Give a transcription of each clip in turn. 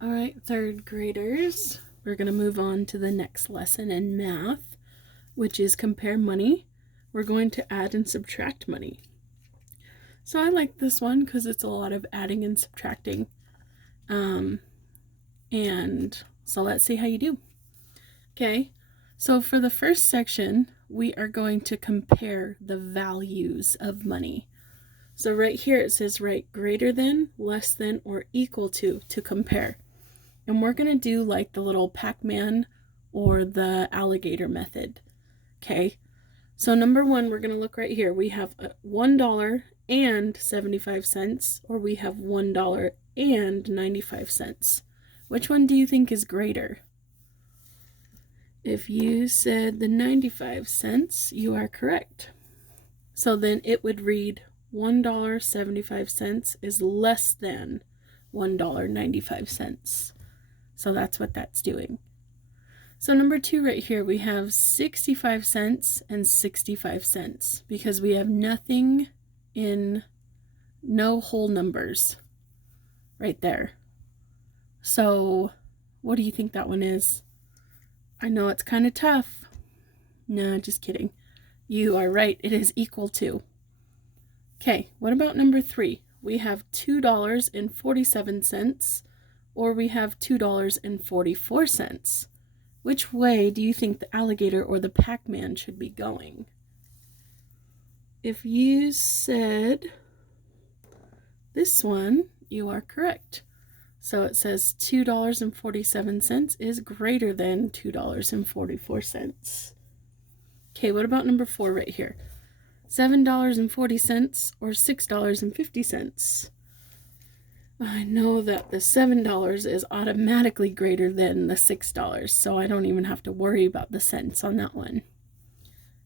All right, third graders, we're going to move on to the next lesson in math, which is compare money. We're going to add and subtract money. So I like this one because it's a lot of adding and subtracting. And so let's see how you do. Okay, so for the first section, we are going to compare the values of money. So right here it says write greater than, less than, or equal to compare. And we're going to do like the little Pac-Man or the alligator method. Okay, so number one, we're going to look right here. We have $1.75, or we have $1.95. Which one do you think is greater? If you said the 95 cents, you are correct. So then it would read $1.75 is less than $1.95. So that's what that's doing. So number two right here, we have 65 cents and 65 cents because we have nothing in no whole numbers right there. So what do you think that one is? I know it's kind of tough. No, just kidding. You are right. It is equal to. Okay, what about number three? We have $2.47, or we have $2.44. Which way do you think the alligator or the Pac-Man should be going? If you said this one, you are correct. So it says $2.47 is greater than $2.44. Okay, what about number four right here? $7.40 or $6.50. I know that the $7 is automatically greater than the $6, so I don't even have to worry about the cents on that one.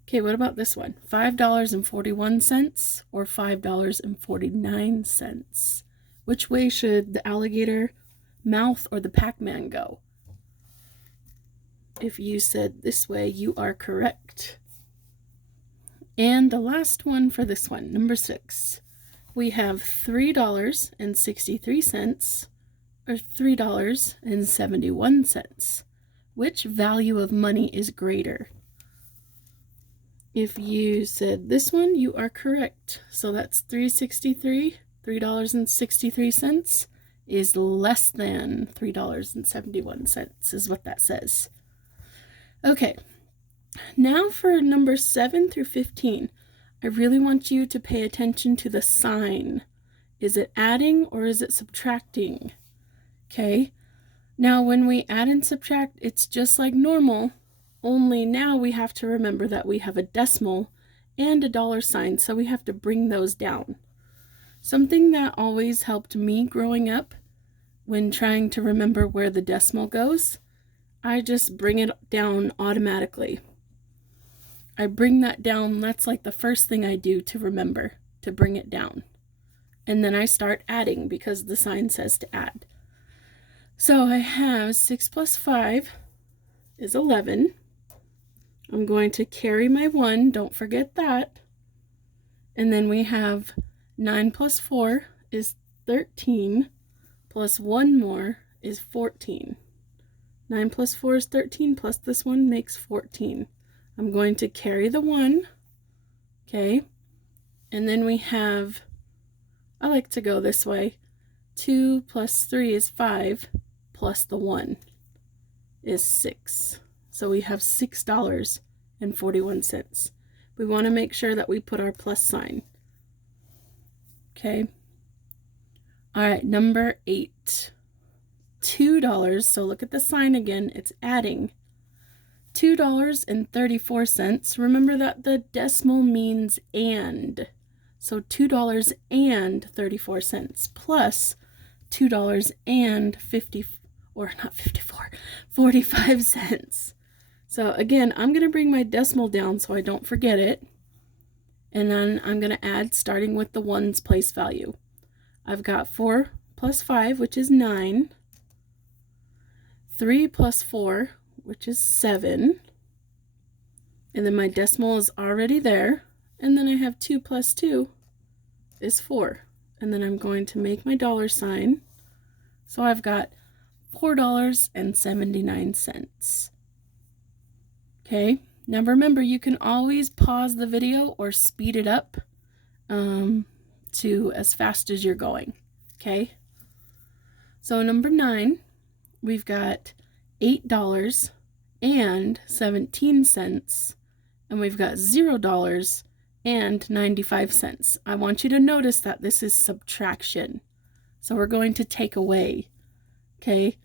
Okay, what about this one? $5.41 or $5.49. Which way should the alligator mouth or the Pac-Man go? If you said this way, you are correct. And the last one for this one, number 6. We have $3.63 or $3.71. Which value of money is greater? If you said this one, you are correct. So that's $3.63 is less than $3.71 is what that says. Okay, now for number 7 through 15. I really want you to pay attention to the sign. Is it adding or is it subtracting? Okay, now when we add and subtract, it's just like normal, only now we have to remember that we have a decimal and a dollar sign, so we have to bring those down. Something that always helped me growing up when trying to remember where the decimal goes, I just bring it down automatically. I bring that down, that's like the first thing I do to remember, to bring it down. And then I start adding because the sign says to add. So I have 6 plus 5 is 11. I'm going to carry my 1, don't forget that. And then we have 9 plus 4 is 13, plus 1 more is 14. 9 plus 4 is 13, plus this one makes 14. I'm going to carry the 1, okay? And then we have, I like to go this way, 2 plus 3 is 5, plus the 1 is 6. So we have $6.41. We want to make sure that we put our plus sign. Okay. All right, number 8. $2. So look at the sign again. It's adding. $2.34. Remember that the decimal means and. So $2.34 plus $2.45. So again, I'm going to bring my decimal down so I don't forget it. And then I'm going to add starting with the 1's place value. I've got 4 plus 5, which is 9. 3 plus 4, which is 7. And then my decimal is already there. And then I have 2 plus 2 is 4. And then I'm going to make my dollar sign. So I've got $4.79. Okay, now remember, you can always pause the video or speed it up to as fast as you're going. Okay, so number 9, we've got $8.17, and we've got $0.95. I want you to notice that this is subtraction. So we're going to take away. Okay.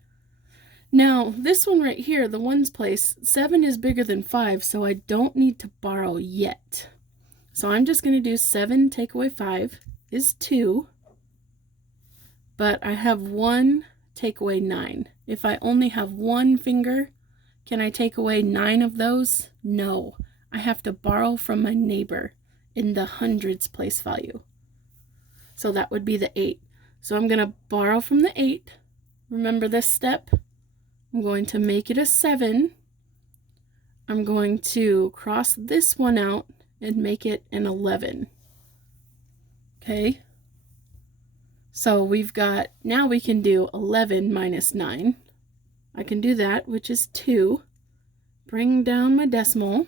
Now, this one right here, the ones place, 7 is bigger than 5, so I don't need to borrow yet. So I'm just going to do 7 take away 5 is 2, but I have 1 take away 9. If I only have one finger, can I take away 9 of those? No. I have to borrow from my neighbor in the hundreds place value. So that would be the 8. So I'm going to borrow from the 8. Remember this step? I'm going to make it a 7. I'm going to cross this one out and make it an 11. Okay. So we've got, now we can do 11 minus 9. I can do that, which is 2. Bring down my decimal.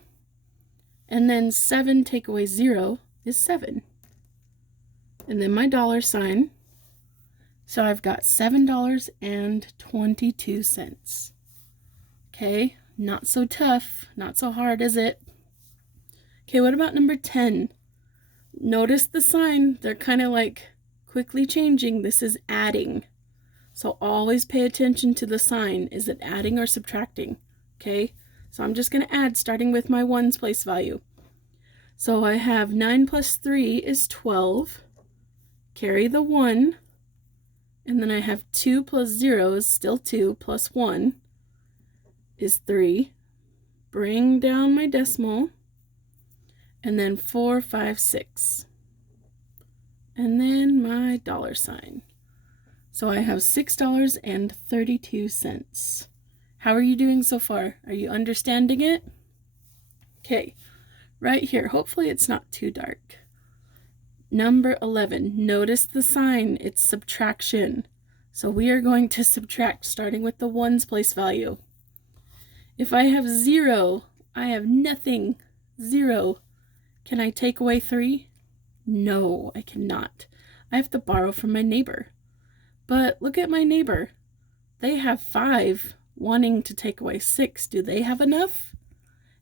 And then 7 take away 0 is 7. And then my dollar sign. So I've got $7.22. Okay, not so tough, not so hard, is it? Okay, what about number 10? Notice the sign, they're kind of like quickly changing. This is adding. So always pay attention to the sign. Is it adding or subtracting? Okay, so I'm just going to add starting with my ones place value. So I have 9 plus 3 is 12. Carry the 1. And then I have 2 plus 0 is still 2, plus 1 is 3. Bring down my decimal. And then 4, 5, 6. And then my dollar sign. So I have $6.32. How are you doing so far? Are you understanding it? Okay, right here. Hopefully it's not too dark. Number 11, notice the sign, it's subtraction. So we are going to subtract starting with the ones place value. If I have 0, I have nothing, 0. Can I take away 3? No, I cannot. I have to borrow from my neighbor. But look at my neighbor. They have 5 wanting to take away 6. Do they have enough?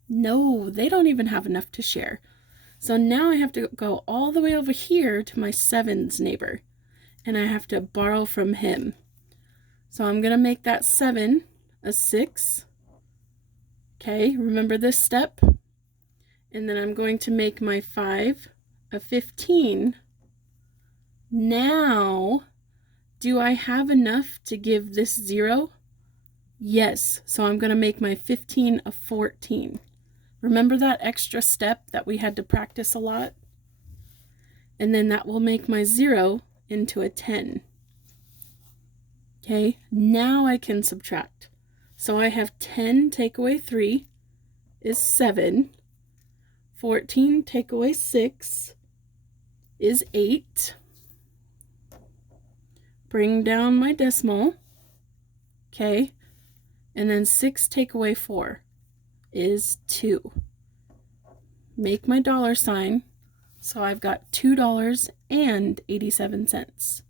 No, they don't even have enough to share. So now I have to go all the way over here to my 7's neighbor, and I have to borrow from him. So I'm going to make that 7 a 6. Okay, remember this step? And then I'm going to make my 5 a 15. Now, do I have enough to give this 0? Yes, so I'm going to make my 15 a 14. Remember that extra step that we had to practice a lot? And then that will make my 0 into a 10. Okay, now I can subtract. So I have 10 take away 3 is 7. 14 take away 6 is 8. Bring down my decimal. Okay, and then 6 take away 4 is 2. Make my dollar sign. So I've got $2.87.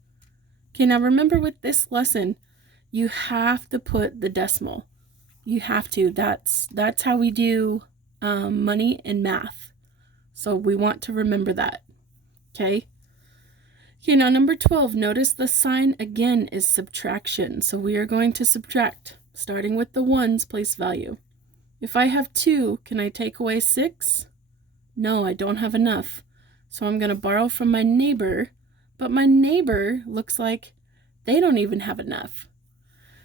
Okay, now remember with this lesson, you have to put the decimal. You have to. That's how we do money and math. So we want to remember that. Okay. Okay, now number 12, notice the sign again is subtraction. So we are going to subtract, starting with the ones place value. If I have 2, can I take away 6? No, I don't have enough. So I'm going to borrow from my neighbor, but my neighbor looks like they don't even have enough.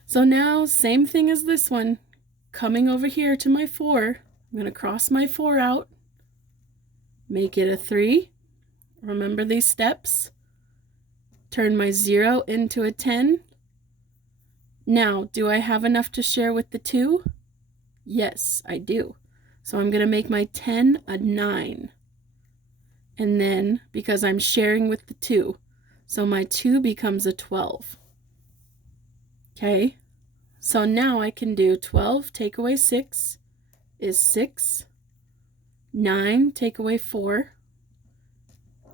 So now, same thing as this one, coming over here to my 4, I'm going to cross my 4 out, make it a 3. Remember these steps? Turn my 0 into a 10. Now, do I have enough to share with the 2? Yes, I do. So I'm going to make my 10 a 9. And then, because I'm sharing with the 2, so my 2 becomes a 12. Okay? So now I can do 12 take away 6 is 6. 9 take away 4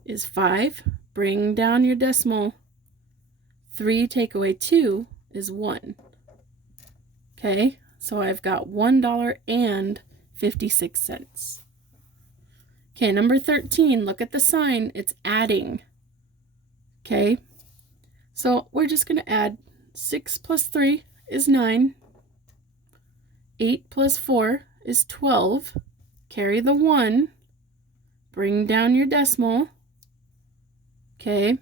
is 5. Bring down your decimal. 3 take away 2 is 1. Okay, so I've got $1.56. Okay, number 13, look at the sign. It's adding. Okay, so we're just going to add 6 plus 3 is 9. 8 plus 4 is 12. Carry the 1. Bring down your decimal. Okay,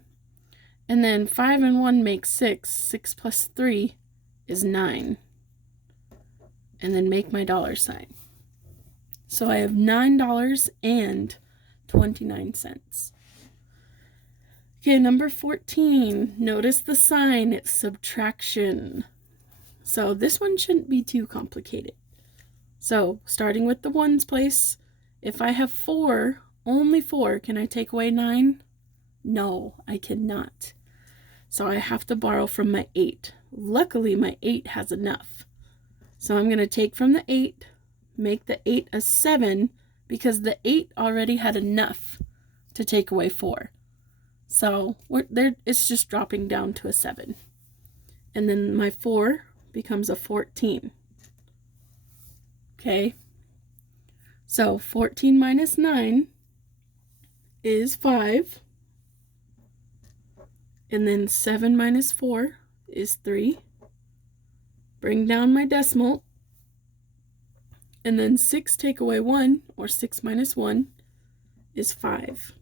and then 5 and 1 make 6. 6 plus 3 is 9. And then make my dollar sign. So I have $9.29. Okay, number 14. Notice the sign. It's subtraction. So this one shouldn't be too complicated. So starting with the ones place, if I have 4, only 4, can I take away 9? No, I cannot. So I have to borrow from my 8. Luckily, my 8 has enough. So I'm going to take from the 8, make the 8 a 7, because the 8 already had enough to take away 4. So it's just dropping down to a 7. And then my 4 becomes a 14. Okay. So 14 minus 9 is 5. And then 7 minus 4 is 3. Bring down my decimal. And then 6 take away 1, or 6 minus 1, is 5.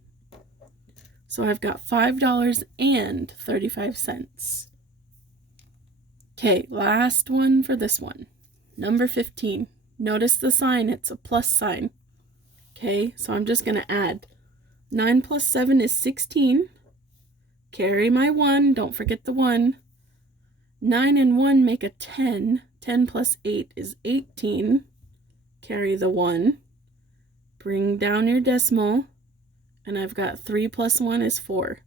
So I've got $5.35. Okay, last one for this one. Number 15. Notice the sign, it's a plus sign. Okay, so I'm just going to add. 9 plus 7 is 16. Carry my 1, don't forget the 1. 9 and 1 make a 10. 10 plus 8 is 18. Carry the 1. Bring down your decimal. And I've got 3 plus 1 is 4.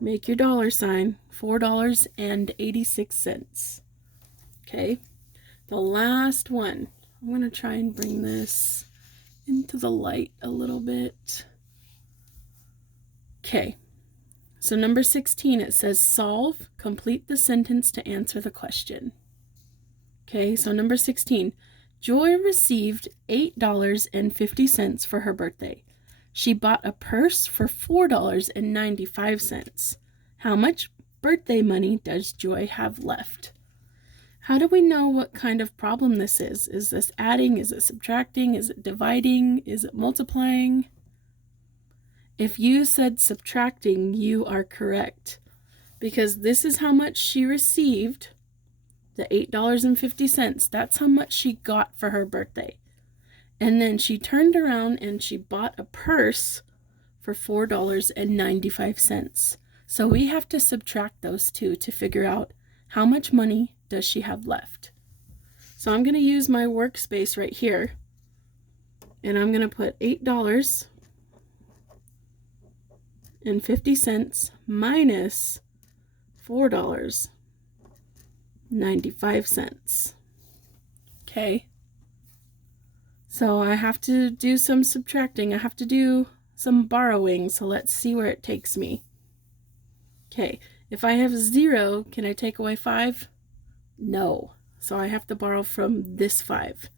Make your dollar sign, $4.86. Okay, the last one. I'm going to try and bring this into the light a little bit. Okay, so number 16, it says solve, complete the sentence to answer the question. Okay, so number 16, Joy received $8.50 for her birthday. She bought a purse for $4.95. How much birthday money does Joy have left? How do we know what kind of problem this is? Is this adding? Is it subtracting? Is it dividing? Is it multiplying? If you said subtracting, you are correct, because this is how much she received, the $8.50. That's how much she got for her birthday. And then she turned around and she bought a purse for $4.95. So we have to subtract those two to figure out how much money does she have left. So I'm going to use my workspace right here. And I'm going to put $8.50 minus $4.95. Okay. So I have to do some subtracting. I have to do some borrowing. So let's see where it takes me. Okay, if I have 0, can I take away 5? No. So I have to borrow from this 5.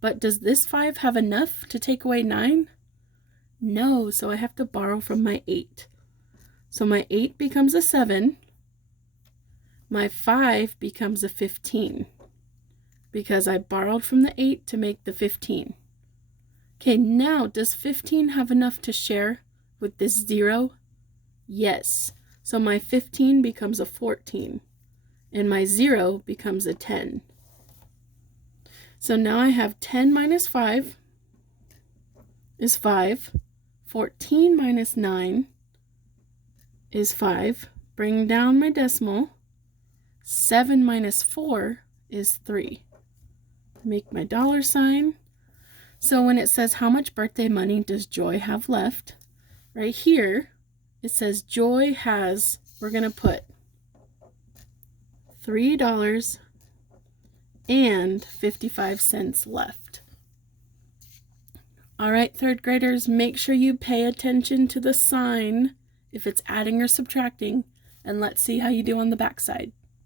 But does this 5 have enough to take away 9? No, so I have to borrow from my 8. So my 8 becomes a 7. My 5 becomes a 15. Because I borrowed from the 8 to make the 15. Okay, now does 15 have enough to share with this 0? Yes. So my 15 becomes a 14. And my 0 becomes a 10. So now I have 10 minus 5 is 5. 14 minus 9 is 5. Bring down my decimal. 7 minus 4 is 3. Make my dollar sign. So when it says how much birthday money does Joy have left, right here it says Joy has, we're going to put $3.50 and 55 cents left. All right, third graders, make sure you pay attention to the sign if it's adding or subtracting, and let's see how you do on the back side.